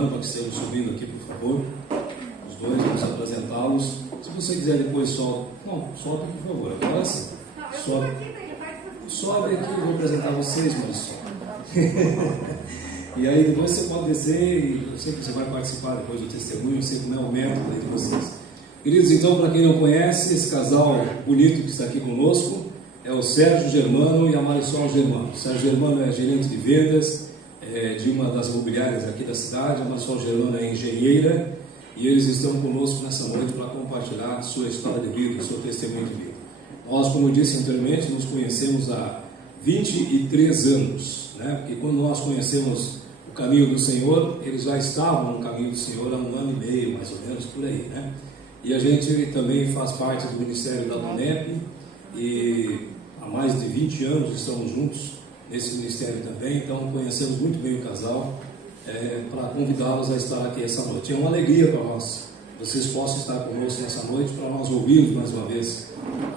Germano, para que estejam subindo aqui, por favor. Os dois, vamos apresentá-los. Se você quiser depois sobe por favor. Agora sim. Sobe aqui, eu vou apresentar vocês, Marisol. E aí depois você pode descer, e eu sei que você vai participar depois do testemunho, eu sei como é o método aí de vocês. Queridos, então, para quem não conhece, esse casal bonito que está aqui conosco é o Sérgio Germano e a Marisol Germano. O Sérgio Germano é gerente de vendas de uma das imobiliárias aqui da cidade, a Marisol Germano é engenheira, e eles estão conosco nessa noite para compartilhar sua história de vida, seu testemunho de vida. Nós, como eu disse anteriormente, nos conhecemos há 23 anos, né? Porque quando nós conhecemos o caminho do Senhor, eles já estavam no caminho do Senhor há 1 ano e meio, mais ou menos, por aí, né? E a gente também faz parte do Ministério da DONEP, e há mais de 20 anos estamos juntos nesse ministério também, então conhecemos muito bem o casal, para convidá-los a estar aqui essa noite. É uma alegria para nós, vocês possam estar conosco nessa noite, para nós ouvirmos mais uma vez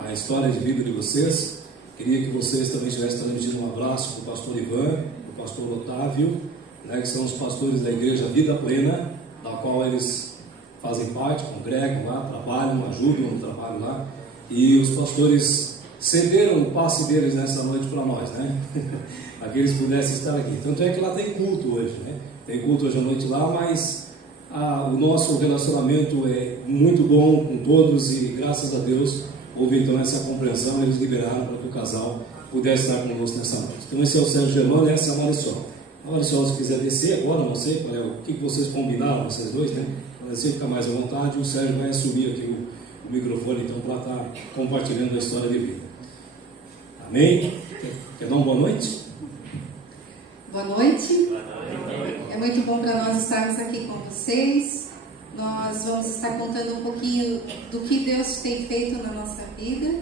a história de vida de vocês. Queria que vocês também estivessem transmitindo um abraço para o pastor Ivan, para o pastor Otávio, né, que são os pastores da Igreja Vida Plena, da qual eles fazem parte, congregam lá, trabalham, ajudam no trabalho lá, e os pastores cederam o passe deles nessa noite para nós, né? Para que eles pudessem estar aqui. Tanto é que lá tem culto hoje, né? Tem culto hoje à noite lá, mas o nosso relacionamento é muito bom com todos e graças a Deus houve então essa compreensão, eles liberaram para que o casal pudesse estar conosco nessa noite. Então esse é o Sérgio Germano e essa é a Marisol. A Marisol, se quiser descer agora, não sei qual é o que vocês combinaram, vocês dois, né? Para você ficar mais à vontade, o Sérgio vai assumir aqui o microfone então para estar compartilhando a história de vida. Amém? Quer dar uma boa noite? Boa noite. É muito bom para nós estarmos aqui com vocês. Nós vamos estar contando um pouquinho do que Deus tem feito na nossa vida.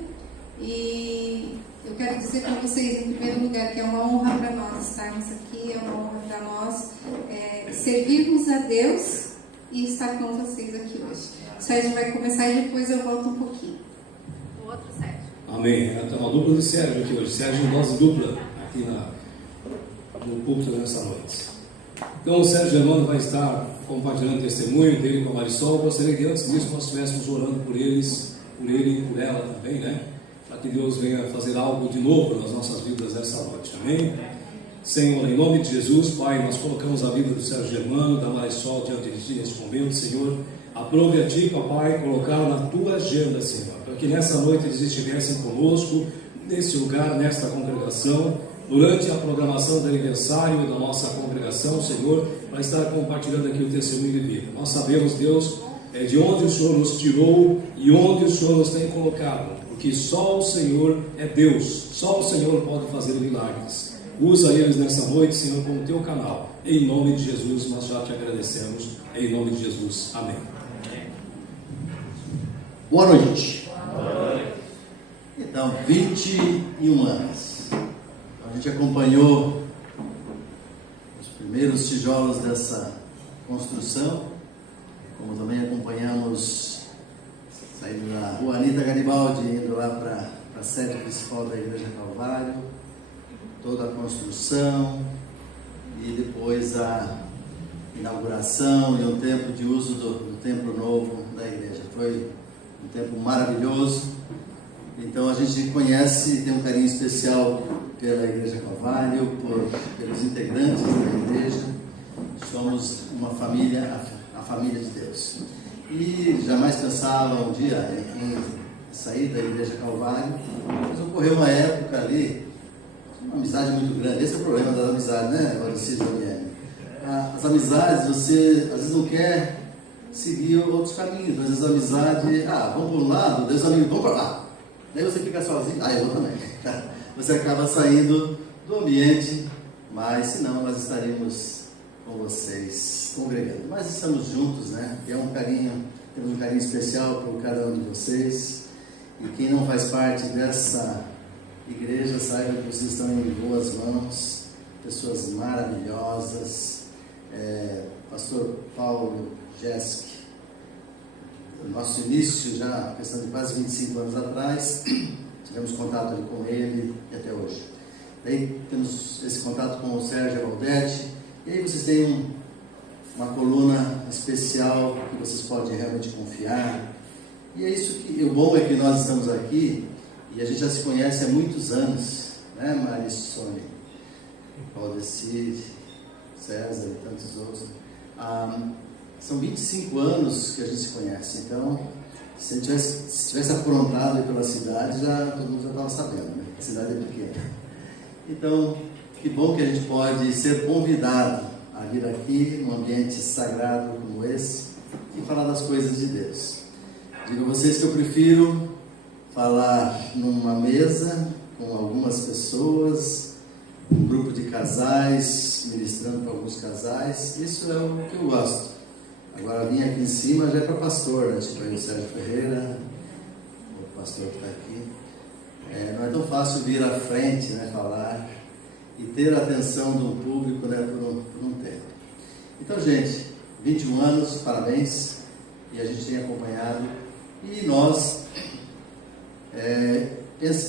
E eu quero dizer para vocês, em primeiro lugar, que é uma honra para nós estarmos aqui, é uma honra para nós servirmos a Deus e estar com vocês aqui hoje. O Sérgio vai começar e depois eu volto um pouquinho. O outro Sérgio. Amém. Tem uma dupla de Sérgio aqui hoje. Sérgio em dose dupla aqui no púlpito nessa noite. Então o Sérgio Germano vai estar compartilhando o testemunho dele com a Marisol. Eu gostaria que antes disso nós estivéssemos orando por eles, por ele e por ela também, né? Para que Deus venha fazer algo de novo nas nossas vidas nessa noite. Amém? Senhor, em nome de Jesus, Pai, nós colocamos a vida do Sérgio Germano, da Marisol diante de Ti neste momento, Senhor. Aprove a Ti, Papai, colocar na Tua agenda, Senhor, para que nessa noite eles estivessem conosco, nesse lugar, nesta congregação, durante a programação do aniversário da nossa congregação, Senhor, para estar compartilhando aqui o testemunho de vida. Nós sabemos, Deus, de onde o Senhor nos tirou e onde o Senhor nos tem colocado, porque só o Senhor é Deus, só o Senhor pode fazer milagres. Usa eles nessa noite, Senhor, como teu canal. Em nome de Jesus, nós já te agradecemos. Em nome de Jesus. Amém. Boa noite. Então, 21 anos. A gente acompanhou os primeiros tijolos dessa construção, como também acompanhamos saindo da rua Anita Garibaldi, indo lá para a sede principal da Igreja Calvário, toda a construção e depois a inauguração e um tempo de uso do templo novo da igreja. Foi um tempo maravilhoso. Então a gente conhece e tem um carinho especial pela Igreja Calvário, pelos integrantes da igreja. Somos uma família, a família de Deus. E jamais pensava um dia em sair da Igreja Calvário, mas ocorreu uma época ali, uma amizade muito grande. Esse é o problema das amizades, né, Valecido e Daniele? As amizades, você às vezes não quer seguir outros caminhos, mas as amizades, vamos para um lado, Deus amigos, vamos para lá. Daí você fica sozinho, eu vou também. Você acaba saindo do ambiente, mas senão nós estaríamos com vocês congregando. Mas estamos juntos, né? E temos um carinho especial por cada um de vocês. E quem não faz parte dessa igreja, saiba que vocês estão em boas mãos, pessoas maravilhosas. Pastor Paulo Jesk, o nosso início já, questão de quase 25 anos atrás, tivemos contato ali com ele e até hoje. Daí temos esse contato com o Sérgio Valdete, e aí vocês têm um uma coluna especial que vocês podem realmente confiar. E é isso que, o bom é que nós estamos aqui e a gente já se conhece há muitos anos, né, Marisone, Valdecir, César e tantos outros. São 25 anos que a gente se conhece, então se tivesse aprontado aí pela cidade, todo mundo já estava sabendo, né? A cidade é pequena. Então, que bom que a gente pode ser convidado a vir aqui num ambiente sagrado como esse e falar das coisas de Deus. Digo a vocês que eu prefiro falar numa mesa com algumas pessoas, um grupo de casais, ministrando para alguns casais. Isso é o que eu gosto. Agora, vim aqui em cima já é para pastor, né? Tipo aí o Sérgio Ferreira, o pastor que está aqui. Não é tão fácil vir à frente, né, falar e ter a atenção do público, né, por um tempo. Então, gente, 21 anos, parabéns, e a gente tem acompanhado, e nós,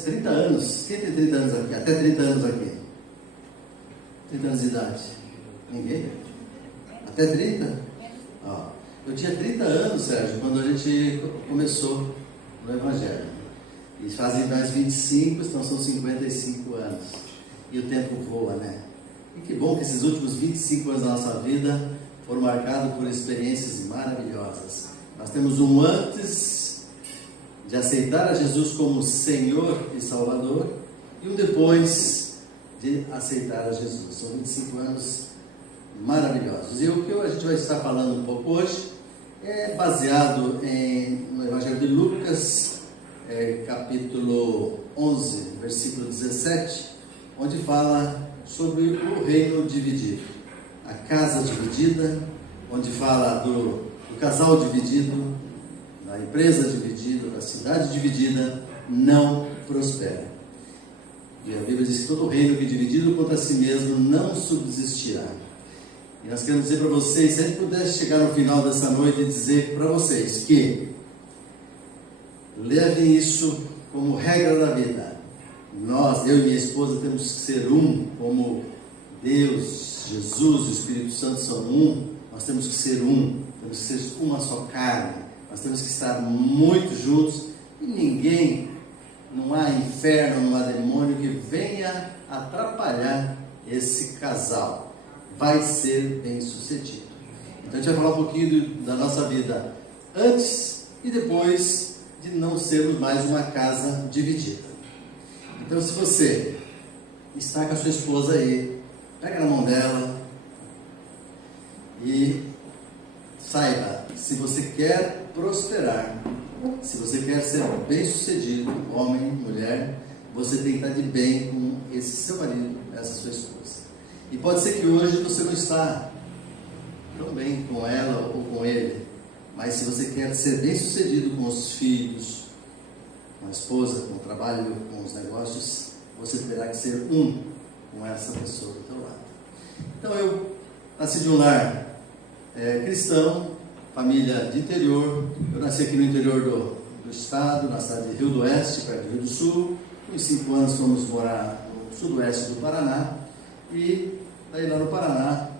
30 anos, quem tem 30 anos aqui? Até 30 anos aqui? 30 anos de idade? Ninguém? Até 30? Eu tinha 30 anos, Sérgio, quando a gente começou no Evangelho. E fazem mais 25, então são 55 anos. E o tempo voa, né? E que bom que esses últimos 25 anos da nossa vida foram marcados por experiências maravilhosas. Nós temos um antes de aceitar a Jesus como Senhor e Salvador e um depois de aceitar a Jesus. São 25 anos maravilhosos. E o que a gente vai estar falando um pouco hoje é baseado no Evangelho de Lucas, capítulo 11, versículo 17, onde fala sobre o reino dividido, a casa dividida, onde fala do casal dividido, da empresa dividida, da cidade dividida, não prospera. E a Bíblia diz que todo reino que é dividido contra si mesmo não subsistirá. E nós queremos dizer para vocês, se a gente pudesse chegar no final dessa noite e dizer para vocês que levem isso como regra da vida. Nós, eu e minha esposa, temos que ser um, como Deus, Jesus e o Espírito Santo são um. Nós temos que ser um, temos que ser uma só carne. Nós temos que estar muito juntos e ninguém, não há inferno, não há demônio que venha atrapalhar esse casal. Vai ser bem sucedido. Então a gente vai falar um pouquinho da nossa vida antes e depois de não sermos mais uma casa dividida. Então, se você está com a sua esposa aí, pega na mão dela e saiba, se você quer prosperar, se você quer ser bem sucedido, homem, mulher, você tem que estar de bem com esse seu marido, essa sua esposa. E pode ser que hoje você não está tão bem com ela ou com ele, mas se você quer ser bem sucedido com os filhos, com a esposa, com o trabalho, com os negócios, você terá que ser um com essa pessoa do teu lado. Então eu nasci de um lar cristão, família de interior. Eu nasci aqui no interior do estado, na cidade de Rio do Oeste, perto do Rio do Sul. Com 5 anos fomos morar no sudoeste do Paraná. E daí lá no Paraná,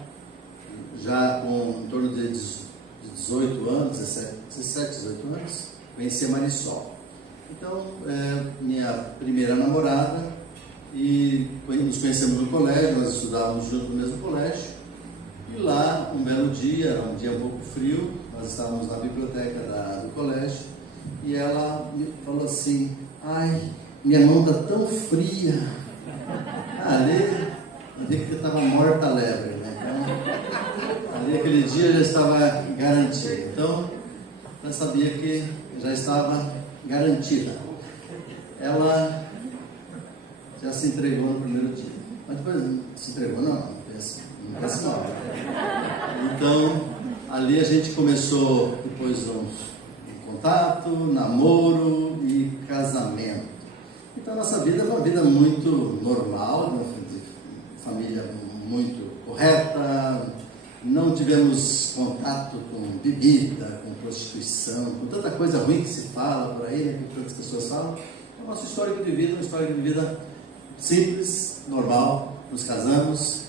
já com em torno de 18 anos, 17, 18 anos, conheci a Marisol. Então, minha primeira namorada, e nos conhecemos no colégio, nós estudávamos junto no mesmo colégio, e lá, um belo dia, era um dia um pouco frio, nós estávamos na biblioteca do colégio, e ela me falou assim: ai, minha mão está tão fria. Ali, eu vi que estava morta a lebre, né? Então, ali aquele dia já estava garantido. Então, eu sabia que já estava garantida. Ela já se entregou no primeiro dia. Mas depois se entregou, não pensa mal. Então, ali a gente começou depois um contato, namoro e casamento. Então, a nossa vida é uma vida muito normal, uma família muito correta, não tivemos contato com bebida, com prostituição, com tanta coisa ruim que se fala por aí, né, que tantas pessoas falam. O nosso histórico de vida é uma história de vida simples, normal. Nos casamos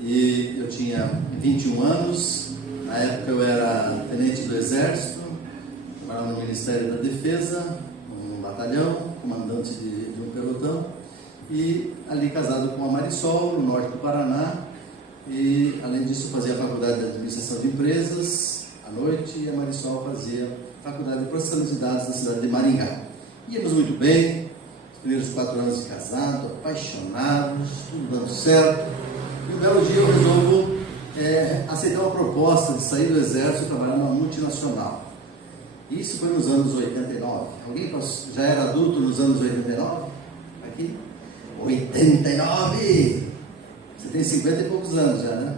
e eu tinha 21 anos era tenente do Exército, trabalhava no Ministério da Defesa, num batalhão, comandante de um pelotão, e ali casado com a Marisol, no norte do Paraná, e além disso fazia a faculdade de Administração de Empresas à noite, e a Marisol fazia a faculdade de Processamento de Dados na cidade de Maringá. Íamos muito bem, os primeiros 4 anos de casado, apaixonados, tudo dando certo, e um belo dia eu resolvo aceitar uma proposta de sair do Exército e trabalhar numa multinacional. Isso foi nos anos 89. Alguém já era adulto nos anos 89? Aqui? 89! Você tem 50 e poucos anos já, né?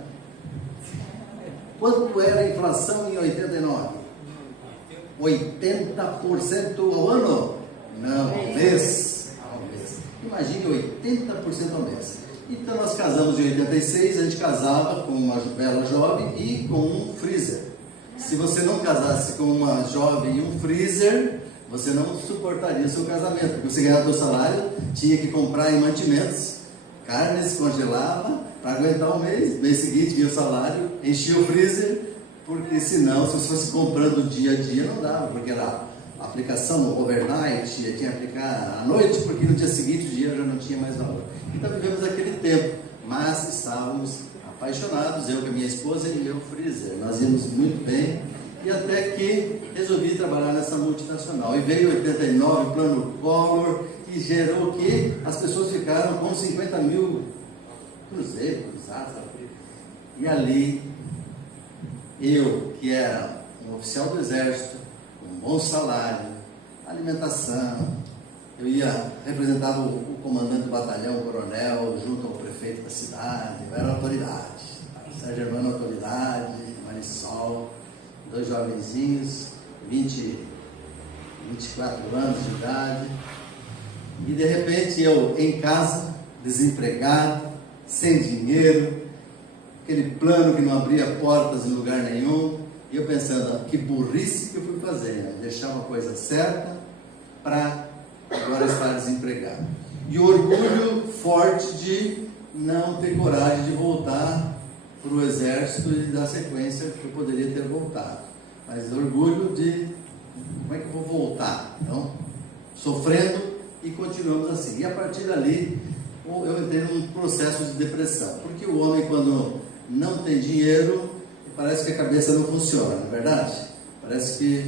Quanto era a inflação em 89? 80% ao ano? Não, ao mês. Imagine 80% ao mês. Então nós casamos em 86, a gente casava com uma bela jovem e com um freezer. Se você não casasse com uma jovem e um freezer, você não suportaria o seu casamento, porque você ganhava o seu salário, tinha que comprar em mantimentos, carne se congelava para aguentar o mês seguinte vinha o salário, enchia o freezer, porque senão, se você fosse comprando dia a dia, não dava, porque era aplicação overnight, tinha que aplicar à noite, porque no dia seguinte o dia já não tinha mais valor. Então vivemos aquele tempo, mas estávamos apaixonados, eu com a minha esposa e meu freezer. Nós íamos muito bem, e até que resolvi trabalhar nessa multinacional. E veio 89, plano Collor, que gerou que as pessoas ficaram com 50 mil cruzeiros, cruzados. E ali, eu, que era um oficial do Exército, com um bom salário, alimentação, eu representava o comandante do batalhão, o coronel, junto ao prefeito da cidade, eu era autoridade. Sérgio Germano, autoridade, Marisol, 2 jovenzinhos, 24 anos de idade, e de repente eu em casa, desempregado, sem dinheiro, aquele plano que não abria portas em lugar nenhum, e eu pensando, que burrice que eu fui fazer, né? Deixar uma coisa certa para agora estar desempregado. E o orgulho forte de não ter coragem de voltar para o Exército e dar sequência que eu poderia ter voltado. Mas orgulho de como é que eu vou voltar? Então, sofrendo, e continuamos assim. E a partir dali, eu entrei num processo de depressão. Porque o homem, quando não tem dinheiro, parece que a cabeça não funciona, não é verdade? Parece que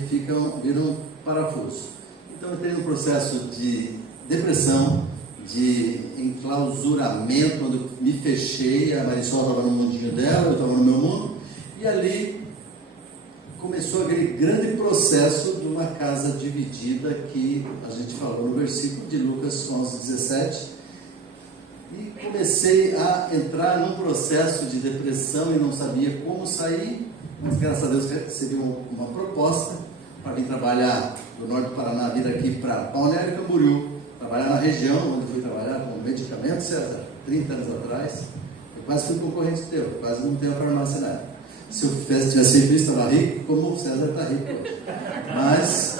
vira um parafuso. Então eu entrei num processo de depressão, de enclausuramento, quando eu me fechei, a Marisol estava no mundinho dela, eu estava no meu mundo, e ali começou aquele grande processo de uma casa dividida que a gente falou no versículo de Lucas 11:17, e comecei a entrar num processo de depressão e não sabia como sair, mas graças a Deus recebi uma proposta para vir trabalhar do norte do Paraná, vir aqui para Balneário Camboriú, trabalhar na região, onde fui trabalhar com medicamentos, César, 30 anos atrás. Eu quase fui concorrente teu, quase não tenho farmácia na época. Se eu tivesse feito isso, estava rico, como o César está rico hoje. Mas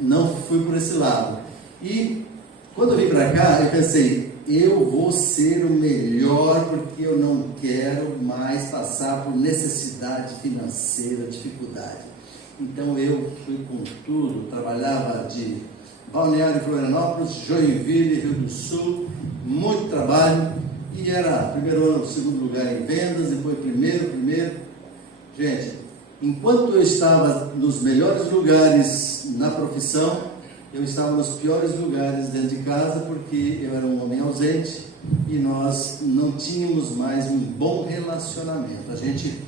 não fui por esse lado. E quando eu vim para cá, eu pensei, eu vou ser o melhor, porque eu não quero mais passar por necessidade financeira, dificuldade. Então eu fui com tudo, trabalhava de Balneário, Florianópolis, Joinville, Rio do Sul, muito trabalho, e era primeiro ano, segundo lugar em vendas, depois primeiro. Gente, enquanto eu estava nos melhores lugares na profissão, eu estava nos piores lugares dentro de casa, porque eu era um homem ausente e nós não tínhamos mais um bom relacionamento. A gente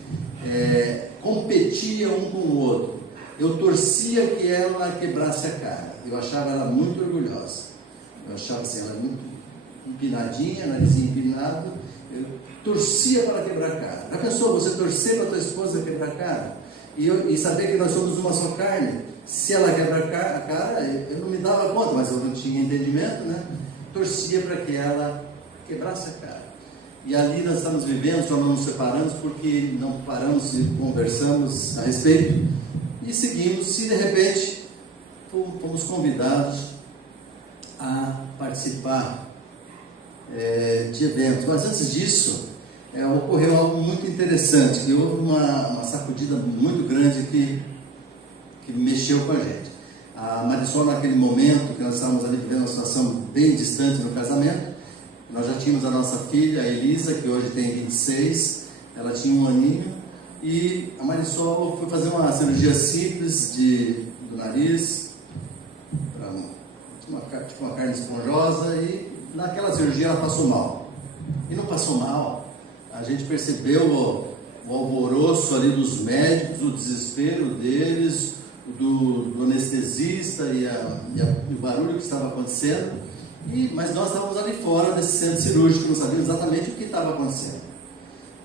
competia um com o outro. Eu torcia que ela quebrasse a cara. Eu achava ela muito orgulhosa. Eu achava assim, ela muito empinadinha, narizinho empinado. Eu torcia para ela quebrar a cara. Já pensou você torcer para a tua esposa quebrar a cara? E saber que nós somos uma só carne? Se ela quebrar a cara, eu não me dava conta, mas eu não tinha entendimento, né? Torcia para que ela quebrasse a cara. E ali nós estamos vivendo, só não nos separamos porque não paramos e conversamos a respeito. E seguimos, e de repente fomos convidados a participar de eventos. Mas antes disso, ocorreu algo muito interessante, que houve uma sacudida muito grande que mexeu com a gente. A Marisol, naquele momento que nós estávamos ali vivendo uma situação bem distante no casamento, nós já tínhamos a nossa filha, a Elisa, que hoje tem 26, ela tinha 1 aninho, e a Marisol foi fazer uma cirurgia simples do nariz, tipo uma carne esponjosa, e naquela cirurgia ela passou mal. E não passou mal, a gente percebeu o alvoroço ali dos médicos, o desespero deles, do anestesista e o barulho que estava acontecendo, mas nós estávamos ali fora desse centro cirúrgico, não sabíamos exatamente o que estava acontecendo.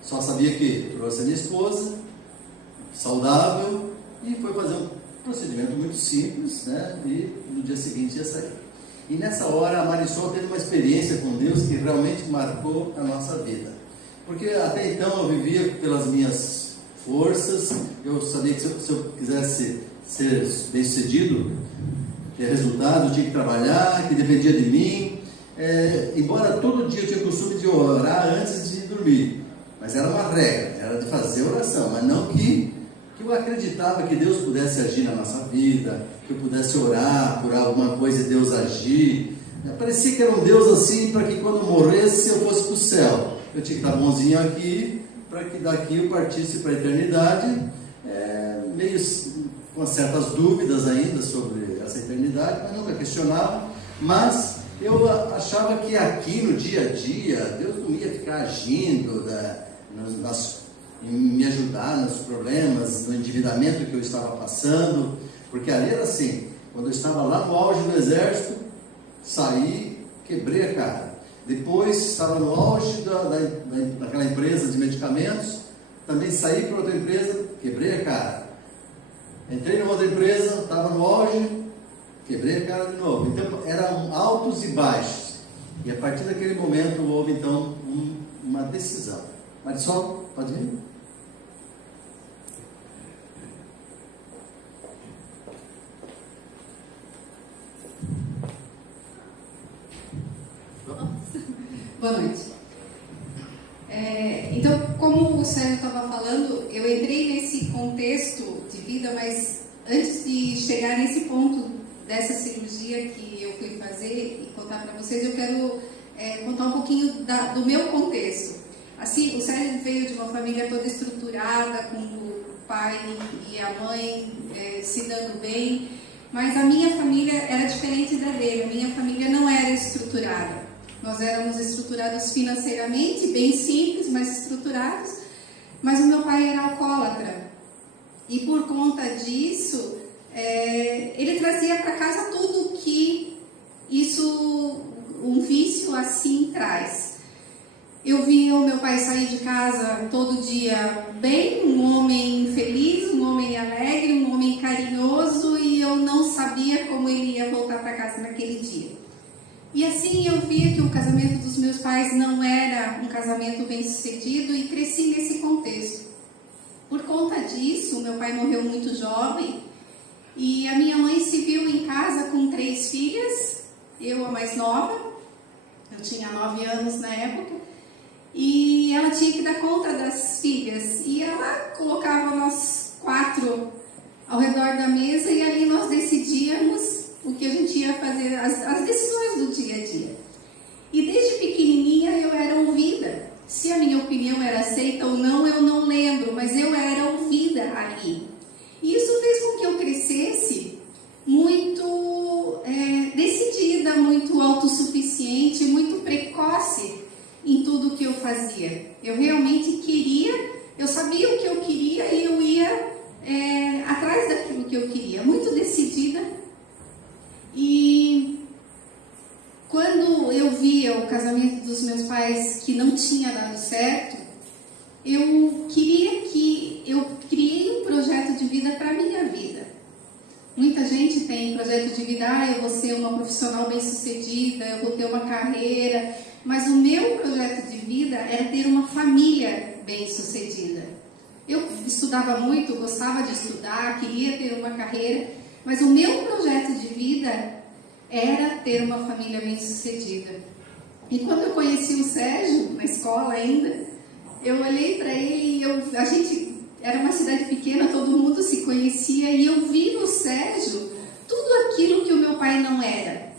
Só sabia que trouxe a minha esposa, saudável, e foi fazer um procedimento muito simples, né? E no dia seguinte ia sair. E nessa hora a Marisol teve uma experiência com Deus que realmente marcou a nossa vida. Porque até então eu vivia pelas minhas forças, eu sabia que se eu quisesse ser bem sucedido, ter resultado, eu tinha que trabalhar, que dependia de mim. Embora todo dia eu tinha o costume de orar antes de dormir, mas era uma regra, era de fazer oração, mas não que eu acreditava que Deus pudesse agir na nossa vida, que eu pudesse orar por alguma coisa e Deus agir. Parecia que era um Deus assim, para que quando eu morresse eu fosse para o céu. Eu tinha que estar bonzinho aqui, para que daqui eu partisse para a eternidade, meio com certas dúvidas ainda sobre essa eternidade, mas nunca questionava. Mas eu achava que aqui no dia a dia, Deus não ia ficar agindo em me ajudar nos problemas, no endividamento que eu estava passando, porque ali era assim, quando eu estava lá no auge do exército, saí, quebrei a cara. Depois estava no auge daquela empresa de medicamentos, também saí para outra empresa, quebrei a cara. Entrei numa outra empresa, estava no auge, quebrei a cara de novo. Então eram altos e baixos. E a partir daquele momento houve então uma decisão. Marisol, pode vir? Boa noite. Então, como o Sérgio estava falando, eu entrei nesse contexto de vida, mas antes de chegar nesse ponto dessa cirurgia que eu fui fazer e contar para vocês, eu quero contar um pouquinho do meu contexto. Assim, o Sérgio veio de uma família toda estruturada, com o pai e a mãe se dando bem, mas a minha família era diferente da dele. A minha família não era estruturada. Nós éramos estruturados financeiramente, bem simples, mas estruturados, mas o meu pai era alcoólatra. E por conta disso, ele trazia para casa tudo que um vício assim traz. Eu via o meu pai sair de casa todo dia bem, um homem feliz, um homem alegre, um homem carinhoso, e eu não sabia como ele ia voltar para casa naquele dia. E assim eu via que o casamento dos meus pais não era um casamento bem sucedido e cresci nesse contexto. Por conta disso, meu pai morreu muito jovem e a minha mãe se viu em casa com 3 filhas, eu a mais nova, eu tinha 9 anos na época, e ela tinha que dar conta das filhas. E ela colocava nós 4 ao redor da mesa e ali nós decidíamos o que a gente ia fazer, as decisões do dia a dia. E desde pequenininha eu era ouvida. Se a minha opinião era aceita ou não, eu não lembro, mas eu era ouvida ali. E isso fez com que eu crescesse muito decidida, muito autossuficiente, muito precoce em tudo que eu fazia. Eu realmente queria, eu sabia o que eu queria e eu ia atrás daquilo que eu queria, muito decidida. E quando eu via o casamento dos meus pais que não tinha dado certo, eu criei um projeto de vida para a minha vida. Muita gente tem projeto de vida, eu vou ser uma profissional bem-sucedida, eu vou ter uma carreira, mas o meu projeto de vida era ter uma família bem-sucedida. Eu estudava muito, gostava de estudar, queria ter uma carreira, mas o meu projeto de vida era ter uma família bem-sucedida. E quando eu conheci o Sérgio, na escola ainda, eu olhei para ele e a gente era uma cidade pequena, todo mundo se conhecia, e eu vi no Sérgio tudo aquilo que o meu pai não era.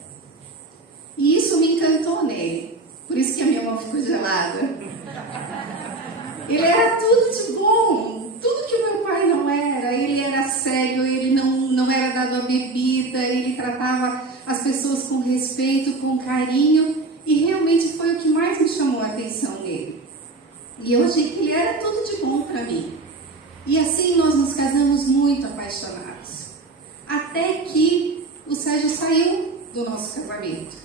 E isso me encantou nele. Por isso que a minha mão ficou gelada. Ele era tudo de bom, tudo que o meu pai não era. Ele era sério, ele não era dado à bebida, ele tratava as pessoas com respeito, com carinho, e realmente foi o que mais me chamou a atenção nele. E eu achei que ele era tudo de bom para mim. E assim nós nos casamos muito apaixonados. Até que o Sérgio saiu do nosso casamento.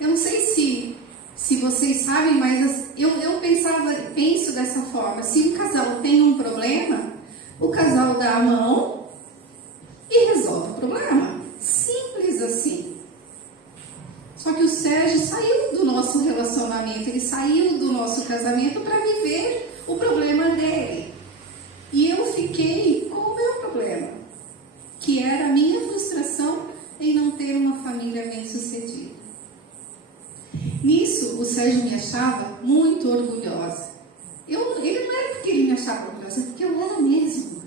Eu não sei se vocês sabem, mas eu penso dessa forma. Se um casal tem um problema, o casal dá a mão e resolve o problema. Simples assim. Só que o Sérgio saiu do nosso relacionamento, ele saiu do nosso casamento para viver o problema dele. E eu fiquei com o meu problema, que era a minha frustração em não ter uma família bem-sucedida. Nisso, o Sérgio me achava muito orgulhosa. Ele não era porque ele me achava orgulhosa, é porque eu era mesmo.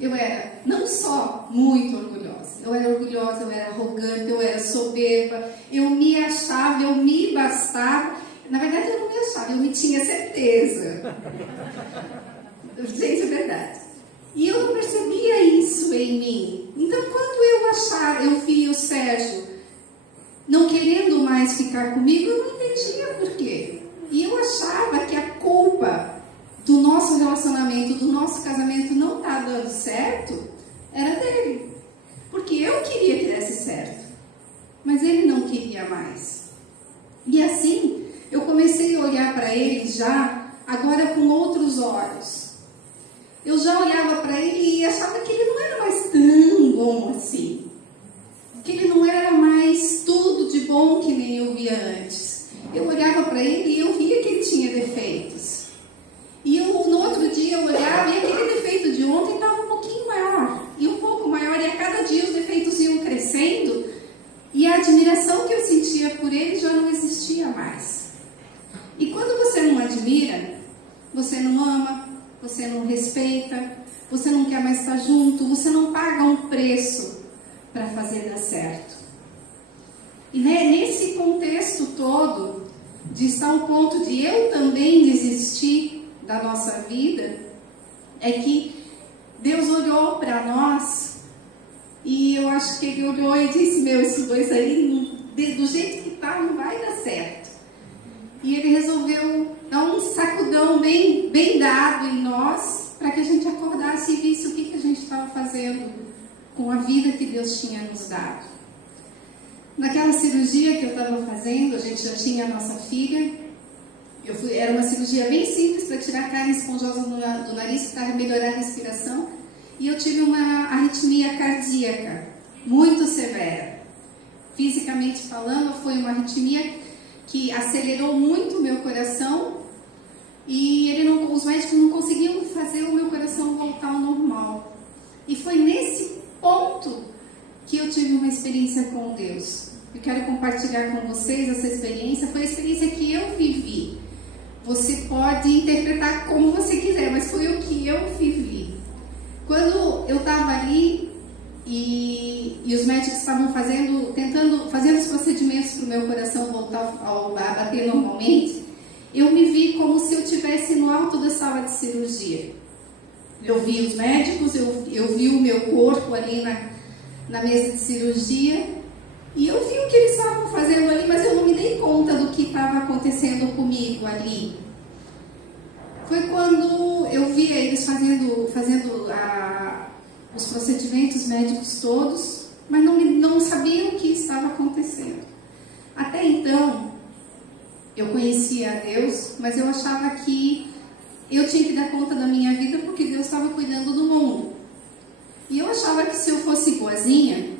Eu era não só muito orgulhosa, eu era arrogante, eu era soberba, eu me achava, eu me bastava. Na verdade, eu não me achava, eu me tinha certeza. Gente, é verdade. E eu não percebia isso em mim. Então, quando eu vi o Sérgio não querendo mais ficar comigo, eu não entendia por quê. E eu achava que a culpa do nosso relacionamento, do nosso casamento não estar dando certo, era dele. Porque eu queria que desse certo, mas ele não queria mais. E assim, eu comecei a olhar para ele já, agora com outros olhos. Eu já olhava para ele e achava que ele não era mais tão bom assim. Que ele não era mais tudo de bom que nem eu via antes. Eu olhava para ele e eu via que ele tinha defeitos. E no outro dia eu olhava e aquele defeito de ontem estava um pouquinho maior. E um pouco maior, e a cada dia os defeitos iam crescendo. E a admiração que eu sentia por ele já não existia mais. E quando você não admira, você não ama, você não respeita, você não quer mais estar junto, você não paga um preço para fazer dar certo. E nesse contexto todo, de estar ao ponto de eu também desistir da nossa vida, é que Deus olhou para nós e eu acho que Ele olhou e disse: meu, esses dois aí, do jeito que tá, não vai dar certo. E Ele resolveu dar um sacudão bem dado em nós, para que a gente acordasse e visse o que a gente estava fazendo com a vida que Deus tinha nos dado. Naquela cirurgia que eu estava fazendo, a gente já tinha a nossa filha. Era uma cirurgia bem simples para tirar a carne esponjosa do nariz, para melhorar a respiração. E eu tive uma arritmia cardíaca muito severa. Fisicamente falando, foi uma arritmia que acelerou muito o meu coração e os médicos não conseguiam fazer o meu coração voltar ao normal. E foi nesse ponto que eu tive uma experiência com Deus. Eu quero compartilhar com vocês essa experiência. Foi a experiência que eu vivi. Você pode interpretar como você quiser, mas foi o que eu vivi. Quando eu estava ali e os médicos estavam tentando fazer os procedimentos para o meu coração voltar a bater normalmente, eu me vi como se eu estivesse no alto da sala de cirurgia. Eu vi os médicos, eu vi o meu corpo ali na mesa de cirurgia e eu vi o que eles estavam fazendo ali, mas eu não me dei conta do que estava acontecendo comigo ali. Foi quando eu vi eles fazendo os procedimentos médicos todos, mas não sabiam o que estava acontecendo. Até então, eu conhecia a Deus, mas eu achava que eu tinha que dar conta da minha vida porque Deus estava cuidando do mundo. E eu achava que se eu fosse boazinha,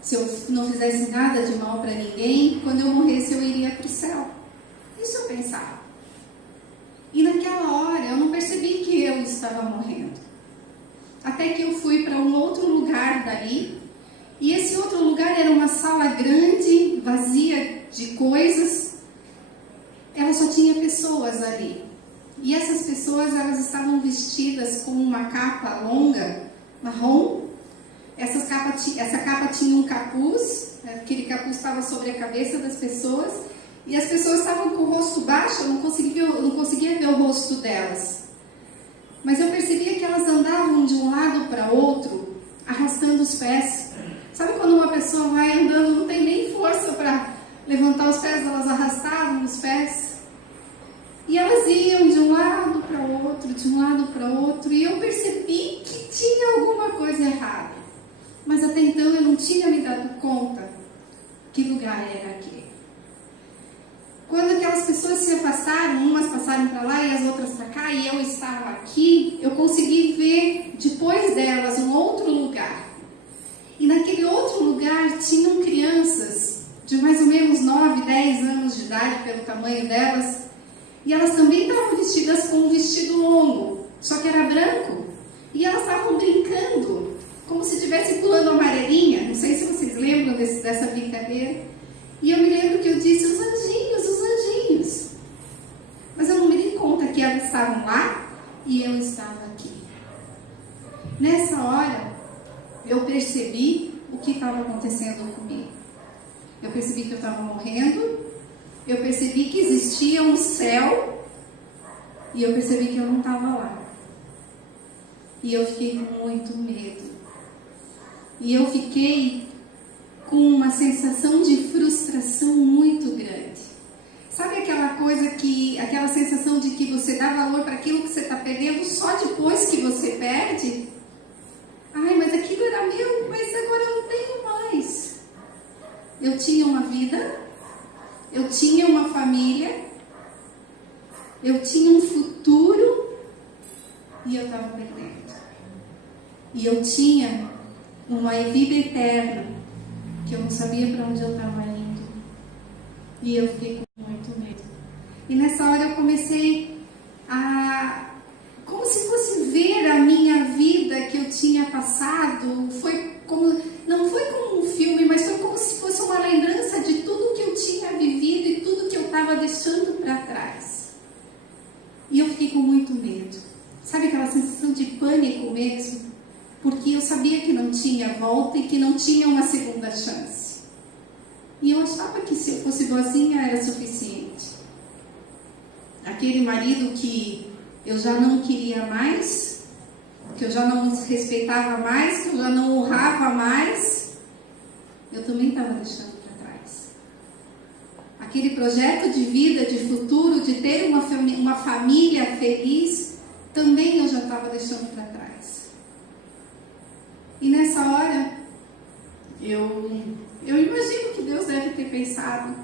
se eu não fizesse nada de mal para ninguém, quando eu morresse eu iria para o céu. Isso eu pensava. E naquela hora eu não percebi que eu estava morrendo. Até que eu fui para um outro lugar dali. E esse outro lugar era uma sala grande, vazia de coisas. Ela só tinha pessoas ali. E essas pessoas, elas estavam vestidas com uma capa longa, marrom. Essa capa tinha um capuz, aquele capuz estava sobre a cabeça das pessoas, e as pessoas estavam com o rosto baixo, eu não conseguia ver o rosto delas. Mas eu percebia que elas andavam de um lado para outro, arrastando os pés. Sabe quando uma pessoa vai andando, não tem nem força para levantar os pés, elas arrastavam os pés? E elas iam de um lado para o outro, de um lado para o outro, e eu percebi que tinha alguma coisa errada. Mas até então eu não tinha me dado conta que lugar era aquele. Quando aquelas pessoas se afastaram, umas passaram para lá e as outras para cá, e eu estava aqui, eu consegui ver depois delas um outro lugar. E naquele outro lugar tinham crianças de mais ou menos 9, 10 anos de idade, pelo tamanho delas, e elas também estavam vestidas com um vestido longo, só que era branco, e elas estavam brincando, como se estivesse pulando amarelinha. Não sei se vocês lembram dessa brincadeira. E eu me lembro que eu disse, os anjinhos. Mas eu não me dei conta que elas estavam lá e eu estava aqui. Nessa hora, eu percebi o que estava acontecendo comigo. Eu percebi que eu estava morrendo. Eu percebi que existia um céu. E eu percebi que eu não estava lá. E eu fiquei com muito medo. E eu fiquei com uma sensação de frustração muito grande. Sabe aquela sensação de que você dá valor para aquilo que você está perdendo só depois que você perde? Ai, mas aquilo era meu, mas agora eu não tenho mais. Eu tinha uma vida, eu tinha uma família, eu tinha um futuro e eu estava perdendo. E eu tinha uma vida eterna que eu não sabia para onde eu estava indo. E eu fiquei com muito medo. E nessa hora eu comecei como se fosse ver a minha vida que eu tinha passado. Não foi como um filme, mas foi como se fosse uma lembrança de tudo que eu tinha vivido e tudo que eu estava deixando para trás. E eu fiquei com muito medo. Sabe aquela sensação de pânico mesmo? Porque eu sabia que não tinha volta e que não tinha uma segunda chance. E eu achava que se eu fosse boazinha era suficiente. Aquele marido que eu já não queria mais, que eu já não respeitava mais, que eu já não honrava mais, eu também estava deixando para trás. Aquele projeto de vida, de futuro, de ter uma família feliz, também eu já estava deixando para trás. E nessa hora, eu imagino que Deus deve ter pensado,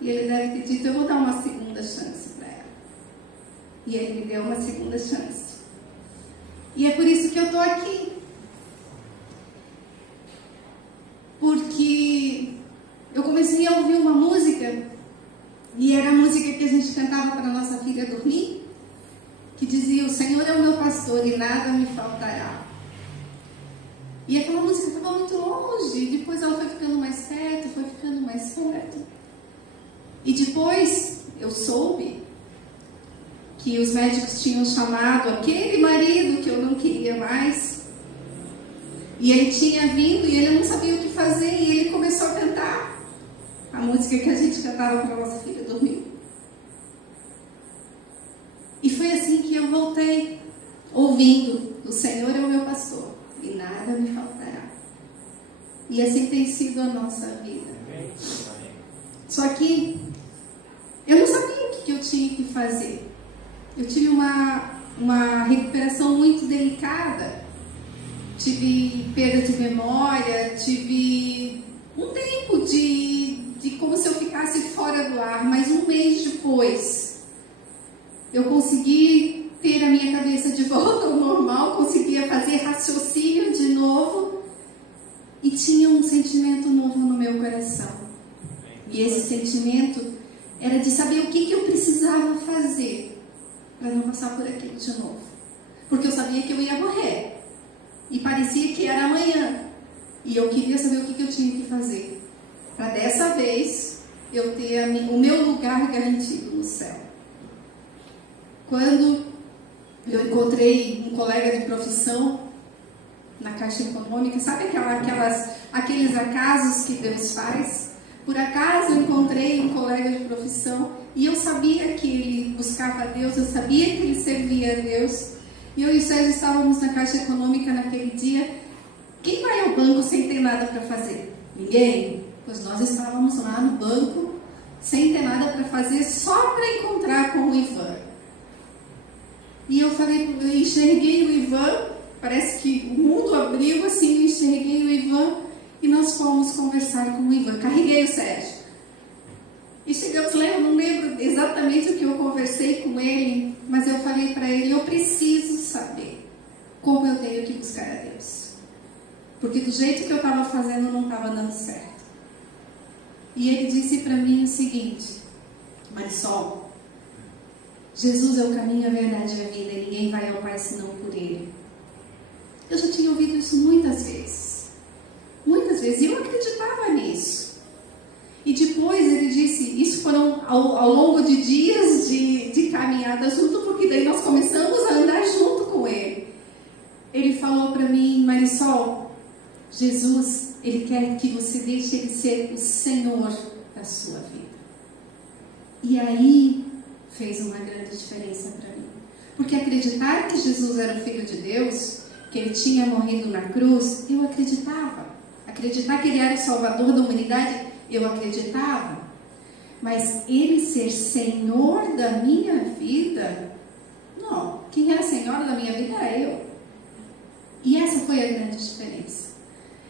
e Ele deve ter dito, eu vou dar uma segunda chance para ela. E Ele me deu uma segunda chance. E é por isso que eu estou aqui. Porque eu comecei a ouvir uma música, e era a música que a gente cantava para a nossa filha dormir, que dizia, o Senhor é o meu pastor e nada me faltará. E aquela música estava muito longe, e depois ela foi ficando mais perto, foi ficando mais perto. E depois eu soube que os médicos tinham chamado aquele marido que eu não queria mais. E ele tinha vindo e ele não sabia o que fazer, e ele começou a cantar a música que a gente cantava para a nossa filha dormir. E foi assim que eu voltei, ouvindo, o Senhor é o meu pastor e nada me faltará. E assim tem sido a nossa vida. Só que eu não sabia o que eu tinha que fazer. Eu tive uma recuperação muito delicada. Tive perda de memória, tive um tempo de como se eu ficasse fora do ar, mas um mês depois eu consegui ter a minha cabeça de volta ao normal, conseguia fazer raciocínio de novo e tinha um sentimento novo no meu coração. E esse sentimento era de saber o que eu precisava fazer para não passar por aquilo de novo. Porque eu sabia que eu ia morrer e parecia que era amanhã. E eu queria saber o que eu tinha que fazer para dessa vez eu ter o meu lugar garantido no céu. quando eu encontrei um colega de profissão na Caixa Econômica. Sabe aqueles acasos que Deus faz? Por acaso eu encontrei um colega de profissão e eu sabia que ele buscava a Deus, eu sabia que ele servia a Deus. E eu e o Sérgio estávamos na Caixa Econômica naquele dia. Quem vai ao banco sem ter nada para fazer? Ninguém? Pois nós estávamos lá no banco sem ter nada para fazer, só para encontrar com o Ivan. E eu enxerguei o Ivan, parece que o mundo abriu assim, eu enxerguei o Ivan e nós fomos conversar com o Ivan. Carreguei o Sérgio. E chegamos lá, eu não lembro exatamente o que eu conversei com ele, mas eu falei para ele, eu preciso saber como eu tenho que buscar a Deus. Porque do jeito que eu estava fazendo não estava dando certo. E ele disse para mim o seguinte: Marisol, Jesus é o caminho, a verdade e a vida, e ninguém vai ao Pai senão por Ele. Eu já tinha ouvido isso muitas vezes, e eu acreditava nisso. E depois ele disse, isso foram ao longo de dias de caminhada junto, porque daí nós começamos a andar junto com ele. Ele falou para mim, Marisol, Jesus, Ele quer que você deixe Ele ser o Senhor da sua vida. E aí fez uma grande diferença para mim. Porque acreditar que Jesus era o Filho de Deus, que Ele tinha morrido na cruz, eu acreditava. Acreditar que Ele era o Salvador da humanidade, eu acreditava. Mas Ele ser Senhor da minha vida, não. Quem era Senhor da minha vida era eu. E essa foi a grande diferença.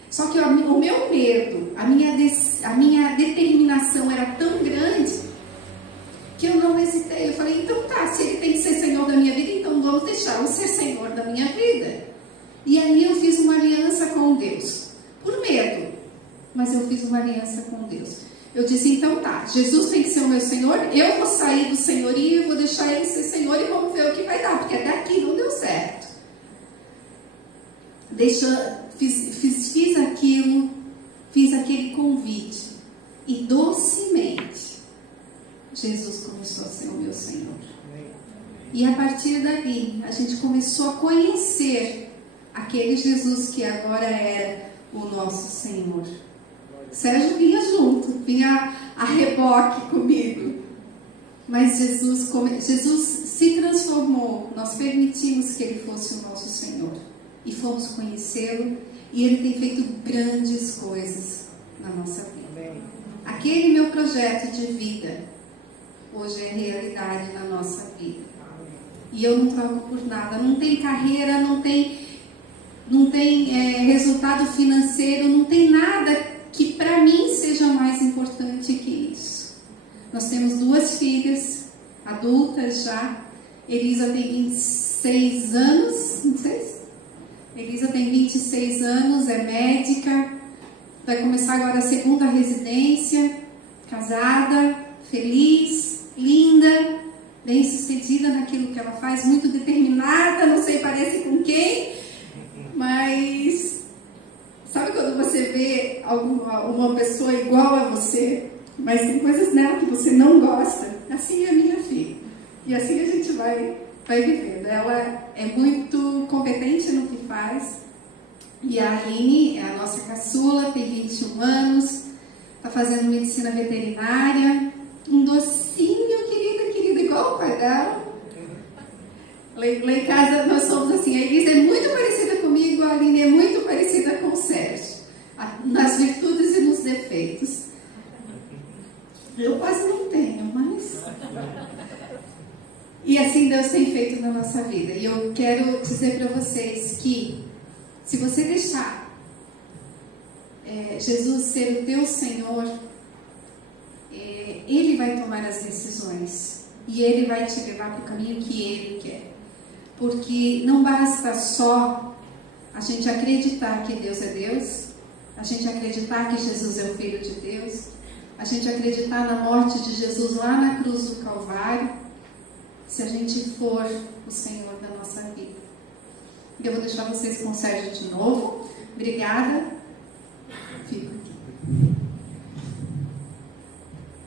Só que o meu medo, a minha determinação era tão grande que eu não hesitei. Eu falei, então tá, se Ele tem que ser Senhor da minha vida, então vamos deixá-lo ser Senhor da minha vida. E aí eu fiz uma aliança com Deus, por medo, mas eu fiz uma aliança com Deus. Eu disse, então tá, Jesus tem que ser o meu Senhor, eu vou sair do senhorio e vou deixar Ele ser Senhor e vamos ver o que vai dar, porque até aqui não deu certo. Fiz aquilo, fiz aquele convite e docemente Jesus começou a ser o meu Senhor. E a partir dali a gente começou a conhecer aquele Jesus que agora era o nosso Senhor. Sérgio vinha junto, vinha a reboque comigo, mas Jesus se transformou, nós permitimos que Ele fosse o nosso Senhor. E fomos conhecê-lo, e Ele tem feito grandes coisas na nossa vida. Aquele meu projeto de vida, hoje é realidade na nossa vida. E eu não troco por nada. Não tem carreira, não tem resultado financeiro, não tem nada que para mim seja mais importante que isso. Nós temos 2 filhas, adultas já. Elisa tem 26 anos, não sei. Elisa tem 26 anos, é médica, vai começar agora a 2ª residência, casada, feliz, linda, bem sucedida naquilo que ela faz, muito determinada, não sei, parece com quem, mas sabe quando você vê uma pessoa igual a você, mas tem coisas nela que você não gosta? Assim é a minha filha, e assim a gente vai vivendo. Ela é muito competente no que faz. E a Aline é a nossa caçula, tem 21 anos, está fazendo medicina veterinária. Um docinho, querida, igual o pai dela. Lá em casa nós somos assim, a Elisa é muito parecida comigo, a Aline é muito parecida com o Sérgio, nas virtudes e nos defeitos. Eu quase não tenho, mas... E assim Deus tem feito na nossa vida. E eu quero dizer para vocês que, se você deixar Jesus ser o teu Senhor, Ele vai tomar as decisões. E Ele vai te levar para o caminho que Ele quer. Porque não basta só a gente acreditar que Deus é Deus, a gente acreditar que Jesus é o Filho de Deus, a gente acreditar na morte de Jesus lá na cruz do Calvário, se a gente for o Senhor da nossa vida. Eu vou deixar vocês com o Sérgio de novo. Obrigada. Fico aqui.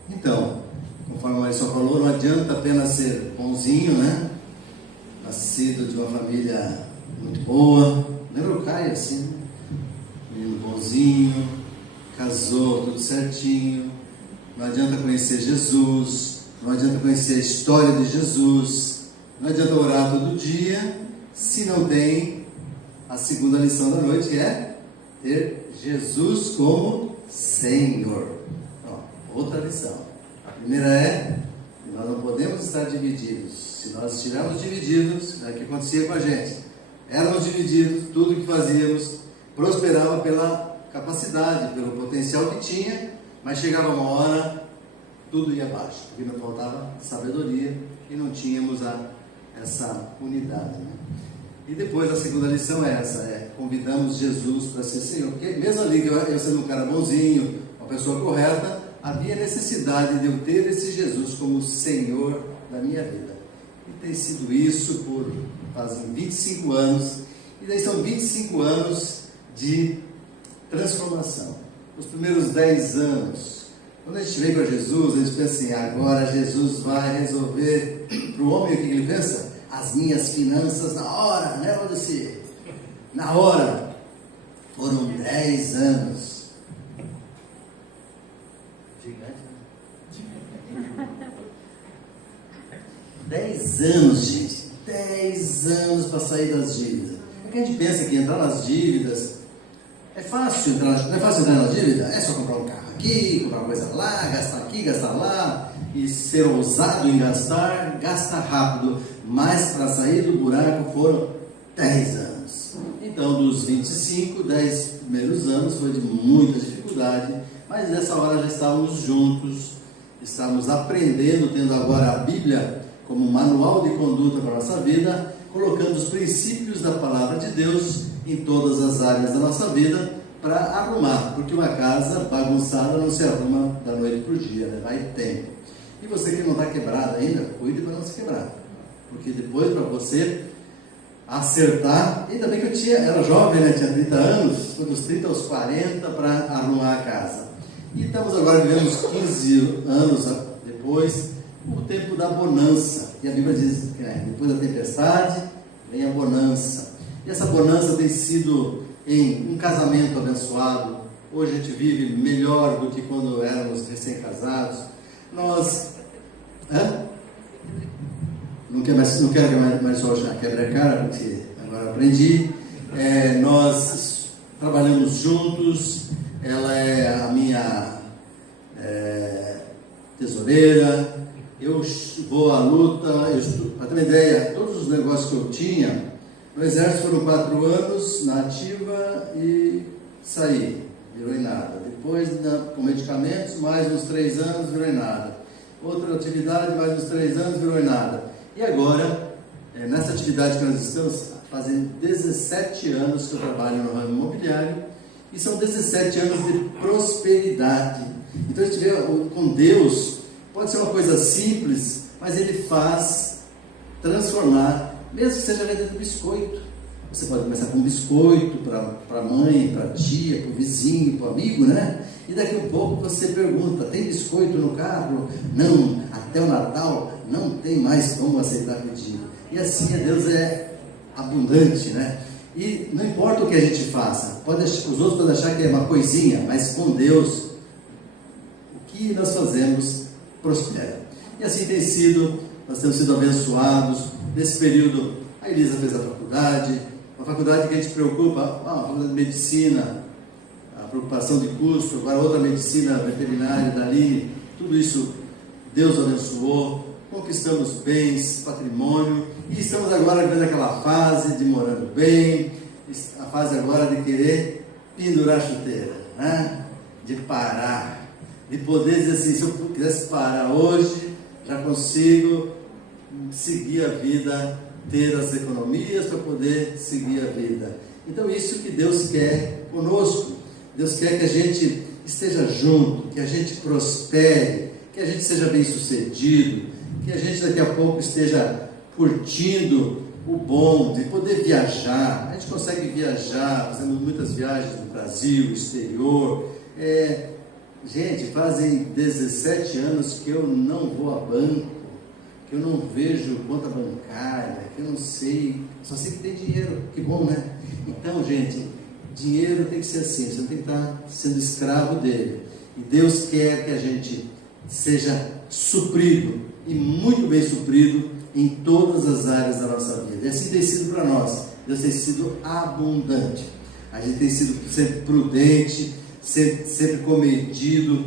Então, conforme a Marisol falou, não adianta apenas ser bonzinho, né? nascido de uma família muito boa. Lembra o Caio, assim, né? Menino bonzinho, casou, tudo certinho. Não adianta conhecer Jesus, não adianta conhecer a história de Jesus, não adianta orar todo dia, se não tem a segunda lição da noite, que é ter Jesus como Senhor. Outra lição. A primeira é que nós não podemos estar divididos. Se nós estivermos divididos, é o que acontecia com a gente. Éramos divididos, tudo que fazíamos prosperava pela capacidade, pelo potencial que tinha, mas chegava uma hora, tudo ia abaixo, porque não faltava sabedoria e não tínhamos essa unidade, né? E depois a segunda lição é essa, convidamos Jesus para ser Senhor, porque mesmo ali que eu sendo um cara bonzinho, uma pessoa correta, havia necessidade de eu ter esse Jesus como Senhor da minha vida. E tem sido isso fazem 25 anos, e daí são 25 anos de transformação. Os primeiros 10 anos, quando a gente vem para Jesus, a gente pensa assim, agora Jesus vai resolver para o homem o que ele pensa? As minhas finanças na hora, né, Valdeci? Na hora. Foram 10 anos. Gigante, né? 10 anos, gente. 10 anos para sair das dívidas. É que a gente pensa que entrar nas dívidas é fácil entrar, não é fácil entrar na dívida? É só comprar um carro aqui, comprar uma coisa lá, gastar aqui, gastar lá, e ser ousado em gastar, gasta rápido, mas para sair do buraco foram 10 anos. Então, dos 25, 10 primeiros anos foi de muita dificuldade, mas nessa hora já estávamos juntos, estávamos aprendendo, tendo agora a Bíblia como manual de conduta para a nossa vida, colocando os princípios da palavra de Deus em todas as áreas da nossa vida para arrumar, porque uma casa bagunçada não se arruma da noite para o dia, né? Vai tempo. E você que não está quebrado ainda, cuide para não se quebrar, porque depois para você acertar, ainda bem que eu era jovem, né? Tinha 30 anos, foi dos 30 aos 40 para arrumar a casa. E estamos agora vivendo 15 anos depois, o tempo da bonança. E a Bíblia diz que depois da tempestade vem a bonança. E essa bonança tem sido em um casamento abençoado. Hoje a gente vive melhor do que quando éramos recém-casados. Nós... Não quero mais só quebrar a cara, porque agora aprendi. Nós trabalhamos juntos. Ela é a minha tesoureira. Eu vou à luta. Para ter uma ideia, todos os negócios que eu tinha no exército foram 4 anos na ativa e saí, virou em nada. Depois, com medicamentos, mais uns 3 anos, virou em nada. Outra atividade, mais uns 3 anos, virou em nada. E agora, nessa atividade que nós estamos, fazem 17 anos que eu trabalho no ramo imobiliário, e são 17 anos de prosperidade. Então a gente vê com Deus, pode ser uma coisa simples, mas Ele faz transformar, mesmo que seja vendendo biscoito. Você pode começar com um biscoito para a mãe, para a tia, para o vizinho, para o amigo, né? E daqui a pouco você pergunta, tem biscoito no carro? Não, até o Natal não tem mais como aceitar pedido. E assim Deus é abundante, né? E não importa o que a gente faça, os outros podem achar que é uma coisinha, mas com Deus, o que nós fazemos prospera. E assim tem sido, nós temos sido abençoados. Nesse período, a Elisa fez a faculdade, uma faculdade que a gente preocupa, a faculdade de medicina, a preocupação de custo, agora outra medicina veterinária dali, tudo isso Deus abençoou, conquistamos bens, patrimônio, e estamos agora vivendo aquela fase de morando bem, a fase agora de querer pendurar a chuteira, né? De parar, de poder dizer assim, se eu quisesse parar hoje, já consigo seguir a vida, ter as economias para poder seguir a vida. Então isso que Deus quer conosco. Deus quer que a gente esteja junto, que a gente prospere, que a gente seja bem sucedido, que a gente daqui a pouco esteja curtindo o bom de poder viajar. A gente consegue viajar, fazemos muitas viagens no Brasil, exterior. Gente, fazem 17 anos que eu não vou a banco, que eu não vejo conta bancária, que eu não sei, só sei que tem dinheiro, que bom, né? Então, gente, dinheiro tem que ser assim, você não tem que estar sendo escravo dele. E Deus quer que a gente seja suprido, e muito bem suprido, em todas as áreas da nossa vida. E assim tem sido para nós. Deus tem sido abundante. A gente tem sido sempre prudente, sempre comedido,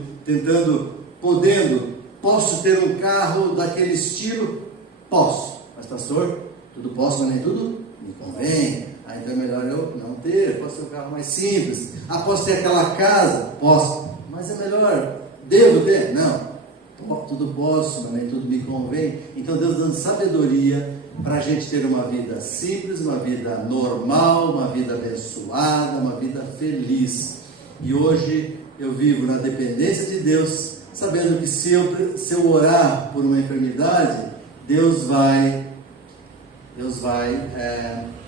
posso ter um carro daquele estilo? Posso. Mas pastor, tudo posso, mas nem tudo me convém. Então é melhor eu não ter, posso ter um carro mais simples. Posso ter aquela casa? Posso. Mas é melhor, devo ter? Não. Tudo posso, mas nem tudo me convém. Então Deus dando sabedoria para a gente ter uma vida simples, uma vida normal, uma vida abençoada, uma vida feliz. E hoje eu vivo na dependência de Deus, sabendo que se eu orar por uma enfermidade, Deus vai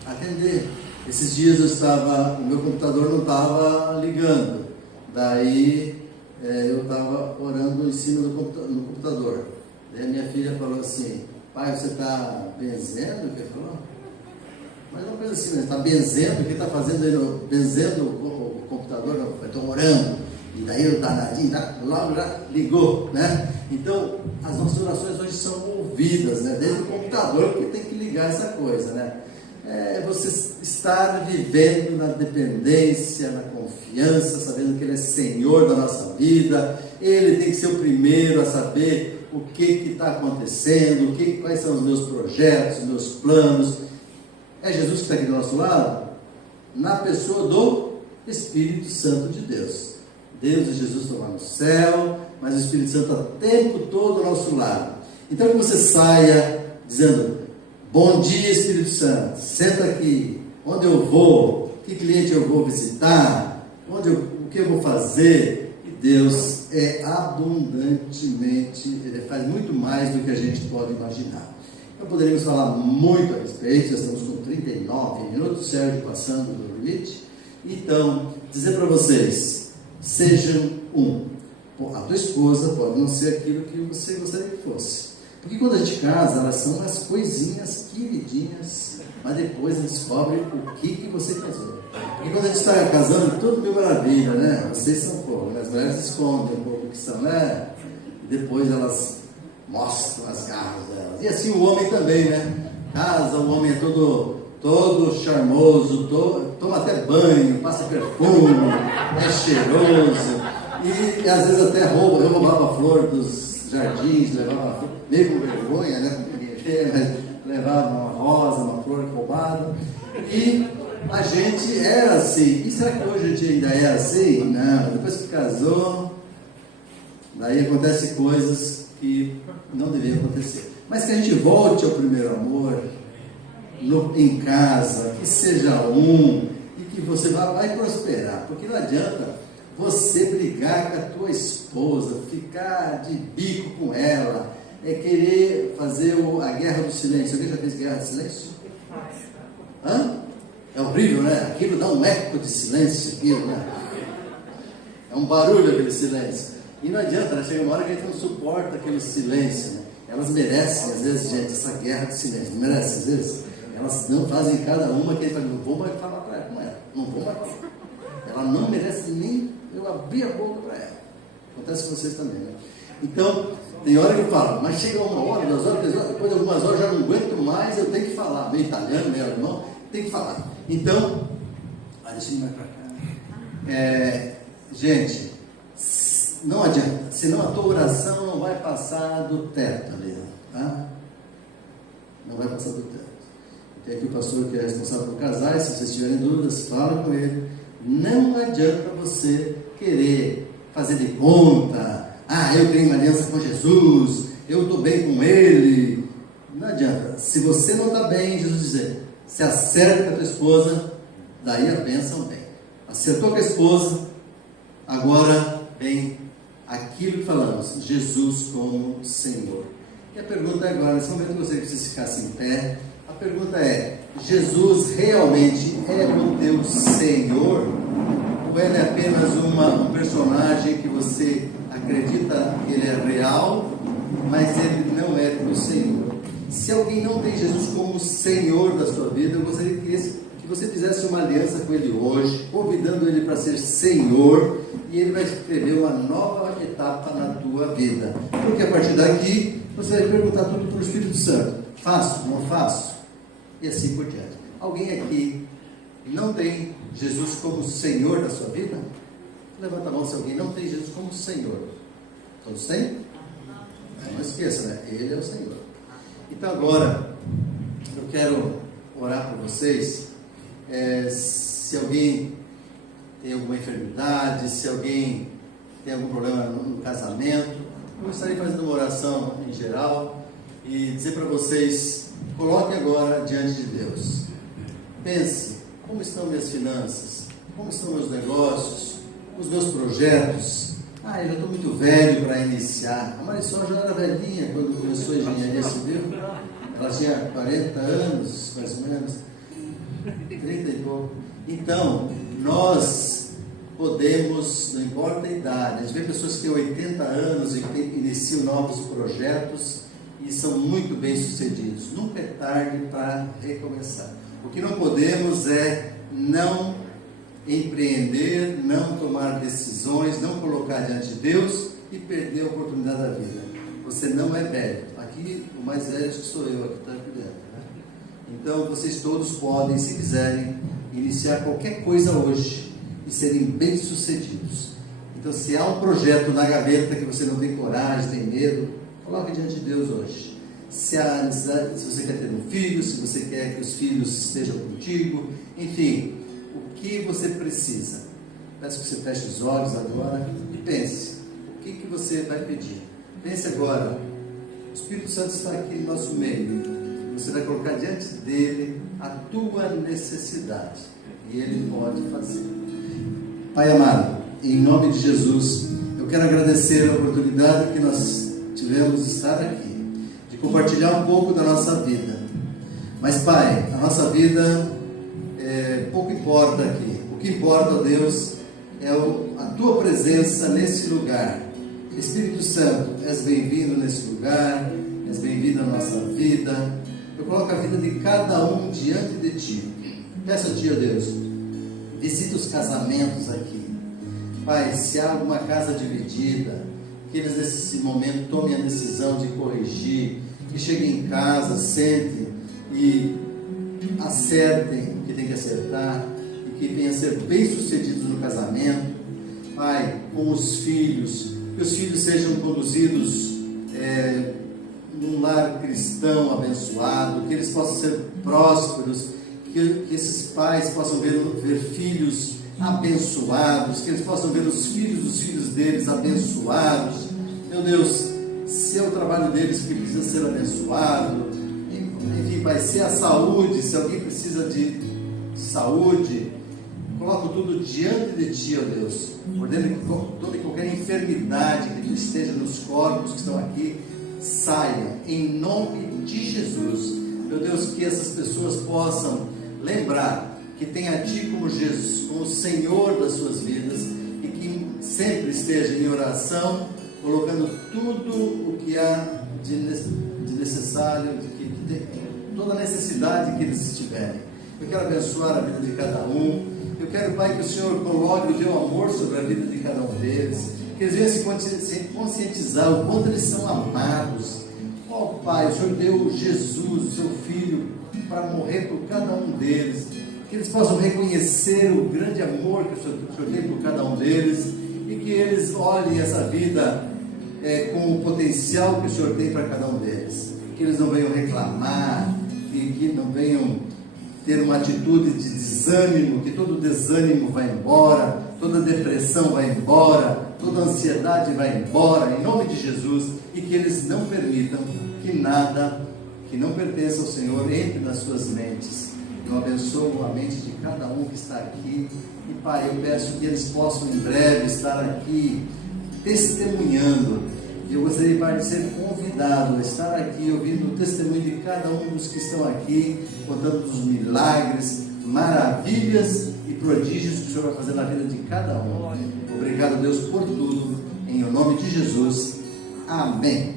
atender. Esses dias o meu computador não estava ligando, daí eu estava orando em cima no computador. Daí a minha filha falou assim: pai, você está benzendo? Ele falou, mas não coisa assim, você está benzendo? O que está fazendo aí? Benzendo o computador? Não, eu estou orando. E daí o danadinho logo já ligou, né? Então, as nossas orações hoje são ouvidas, né? Desde o computador, que tem que ligar essa coisa, né? Você estar vivendo na dependência, na confiança, sabendo que Ele é Senhor da nossa vida. Ele tem que ser o primeiro a saber o que está acontecendo, quais são os meus projetos, os meus planos. É Jesus que está aqui do nosso lado, na pessoa do Espírito Santo de Deus. Deus e Jesus estão lá no céu, mas o Espírito Santo está o tempo todo ao nosso lado. Então que você saia dizendo: bom dia, Espírito Santo, senta aqui, onde eu vou, que cliente eu vou visitar, o que eu vou fazer. E Deus é abundantemente, Ele faz muito mais do que a gente pode imaginar. Então poderíamos falar muito a respeito, já estamos com 39 minutos, Sérgio passando do limite. Então, dizer para vocês: sejam um. A tua esposa pode não ser aquilo que você gostaria que fosse. Porque quando a gente casa, elas são as coisinhas queridinhas, mas depois a gente descobre o que você casou. Porque quando a gente está casando, tudo mil maravilha, né? Vocês são pouco, né? As mulheres escondem um pouco o que são, né? E depois elas mostram as garras delas. E assim o homem também, né? Casa, o homem é todo charmoso, toma até banho, passa perfume, é cheiroso. E às vezes até rouba. Eu roubava a flor dos jardins, levava flor, meio com vergonha, né? Mas levava uma rosa, uma flor roubada. E a gente era assim. E será que hoje a gente ainda é assim? Não. Depois que casou, daí acontecem coisas que não deviam acontecer. Mas que a gente volte ao primeiro amor, em casa, que seja um, e que você vai prosperar. Porque não adianta você brigar com a tua esposa, ficar de bico com ela, querer fazer a guerra do silêncio. Alguém já fez guerra de silêncio? É horrível, né? Aquilo dá um eco de silêncio, aquilo, né? É um barulho aquele silêncio. E não adianta, né? Chega uma hora que a gente não suporta aquele silêncio, né? Elas merecem, às vezes, gente, essa guerra de silêncio. Não merecem, às vezes? Elas não fazem cada uma que não vou mais falar para ela, com ela. Não vou mais falar. Ela não merece nem eu abrir a boca para ela. Acontece com vocês também, né? Então, tem hora que eu falo, mas chega uma hora, 2 horas, 3 horas, depois de algumas horas eu já não aguento mais, eu tenho que falar. Meio italiano, meio alemão, tem que falar. Então, deixa eu ir mais para cá. Gente, não adianta, senão a tua oração não vai passar do teto ali, tá? Não vai passar do teto. Tem aqui o pastor que é responsável por casais, se vocês tiverem dúvidas, fala com ele. Não adianta você querer fazer de conta, eu tenho uma aliança com Jesus, eu estou bem com Ele. Não adianta. Se você não está bem, Jesus dizer, se acerta com a tua esposa, daí a bênção vem. Acertou com a esposa, agora vem aquilo que falamos, Jesus como Senhor. E a pergunta é agora, nesse momento eu gostaria que vocês ficassem em pé. A pergunta é: Jesus realmente é o teu Senhor? Ou ele é apenas um personagem que você acredita que ele é real, mas ele não é o Senhor? Se alguém não tem Jesus como Senhor da sua vida, eu gostaria que você fizesse uma aliança com Ele hoje, convidando Ele para ser Senhor, e Ele vai escrever uma nova etapa na tua vida. Porque a partir daqui, você vai perguntar tudo para o Espírito Santo: faço, não faço? E assim por diante. Alguém aqui não tem Jesus como Senhor da sua vida? Levanta a mão se alguém não tem Jesus como Senhor. Todos têm? Não esqueça, né? Ele é o Senhor. Então agora, eu quero orar por vocês. Se alguém tem alguma enfermidade, se alguém tem algum problema no casamento, eu gostaria de fazer uma oração em geral e dizer para vocês: coloque agora diante de Deus. Pense, como estão minhas finanças? Como estão meus negócios? Os meus projetos? Eu já estou muito velho para iniciar. A Marisol já era velhinha quando começou a engenharia civil. Ela tinha 40 anos, mais ou menos, 30 e pouco. Então, nós podemos, não importa a idade, a gente vê pessoas que têm 80 anos e que iniciam novos projetos e são muito bem sucedidos. Nunca é tarde para recomeçar. O que não podemos é não empreender, não tomar decisões, não colocar diante de Deus e perder a oportunidade da vida. Você não é velho. Aqui, o mais velho sou eu, aqui está aqui dentro, né? Então, vocês todos podem, se quiserem, iniciar qualquer coisa hoje e serem bem-sucedidos. Então, se há um projeto na gaveta que você não tem coragem, tem medo, coloque diante de Deus hoje. Se você quer ter um filho, se você quer que os filhos estejam contigo, enfim, o que você precisa. Peço que você feche os olhos agora e pense, o que você vai pedir? Pense agora, o Espírito Santo está aqui no nosso meio, você vai colocar diante dele a tua necessidade, e ele pode fazer. Pai amado, em nome de Jesus, eu quero agradecer a oportunidade que nós tivemos de estar aqui, de compartilhar um pouco da nossa vida. Mas Pai, a nossa vida pouco importa aqui. O que importa, ó Deus, é a tua presença nesse lugar. Espírito Santo, és bem-vindo nesse lugar, és bem-vindo na nossa vida. Eu coloco a vida de cada um diante de ti. Peço a ti, ó Deus, visita os casamentos aqui. Pai, se há alguma casa dividida, que eles nesse momento tomem a decisão de corrigir, que cheguem em casa, sentem e acertem o que tem que acertar e que venham a ser bem-sucedidos no casamento. Pai, com os filhos, que os filhos sejam conduzidos num lar cristão abençoado, que eles possam ser prósperos, que esses pais possam ver filhos abençoados, que eles possam ver os filhos dos filhos deles abençoados. Meu Deus, se é o trabalho deles que precisa ser abençoado, enfim, Pai, se é a saúde, se alguém precisa de saúde, coloco tudo diante de Ti, ó Deus. Ordeno que toda e qualquer enfermidade que esteja nos corpos que estão aqui, saia, em nome de Jesus. Meu Deus, que essas pessoas possam lembrar que tem a Ti como Jesus, como Senhor das suas vidas, e que sempre esteja em oração, colocando tudo o que há de necessário, toda a necessidade que eles tiverem. Eu quero abençoar a vida de cada um. Eu quero, Pai, que o Senhor coloque o Teu amor sobre a vida de cada um deles, que eles venham se conscientizar o quanto eles são amados. Ó Pai, o Senhor deu Jesus, o Seu Filho, para morrer por cada um deles, que eles possam reconhecer o grande amor que o Senhor tem por cada um deles, e que eles olhem essa vida com o potencial que o Senhor tem para cada um deles, que eles não venham reclamar, que não venham ter uma atitude de desânimo, que todo desânimo vai embora, toda depressão vai embora, toda ansiedade vai embora, em nome de Jesus, e que eles não permitam que nada que não pertença ao Senhor entre nas suas mentes. Eu abençoo a mente de cada um que está aqui, e Pai, eu peço que eles possam em breve estar aqui testemunhando. Eu gostaria, Pai, de ser convidado a estar aqui ouvindo o testemunho de cada um dos que estão aqui, contando os milagres, maravilhas e prodígios que o Senhor vai fazer na vida de cada um. Obrigado, Deus, por tudo, em nome de Jesus. Amém.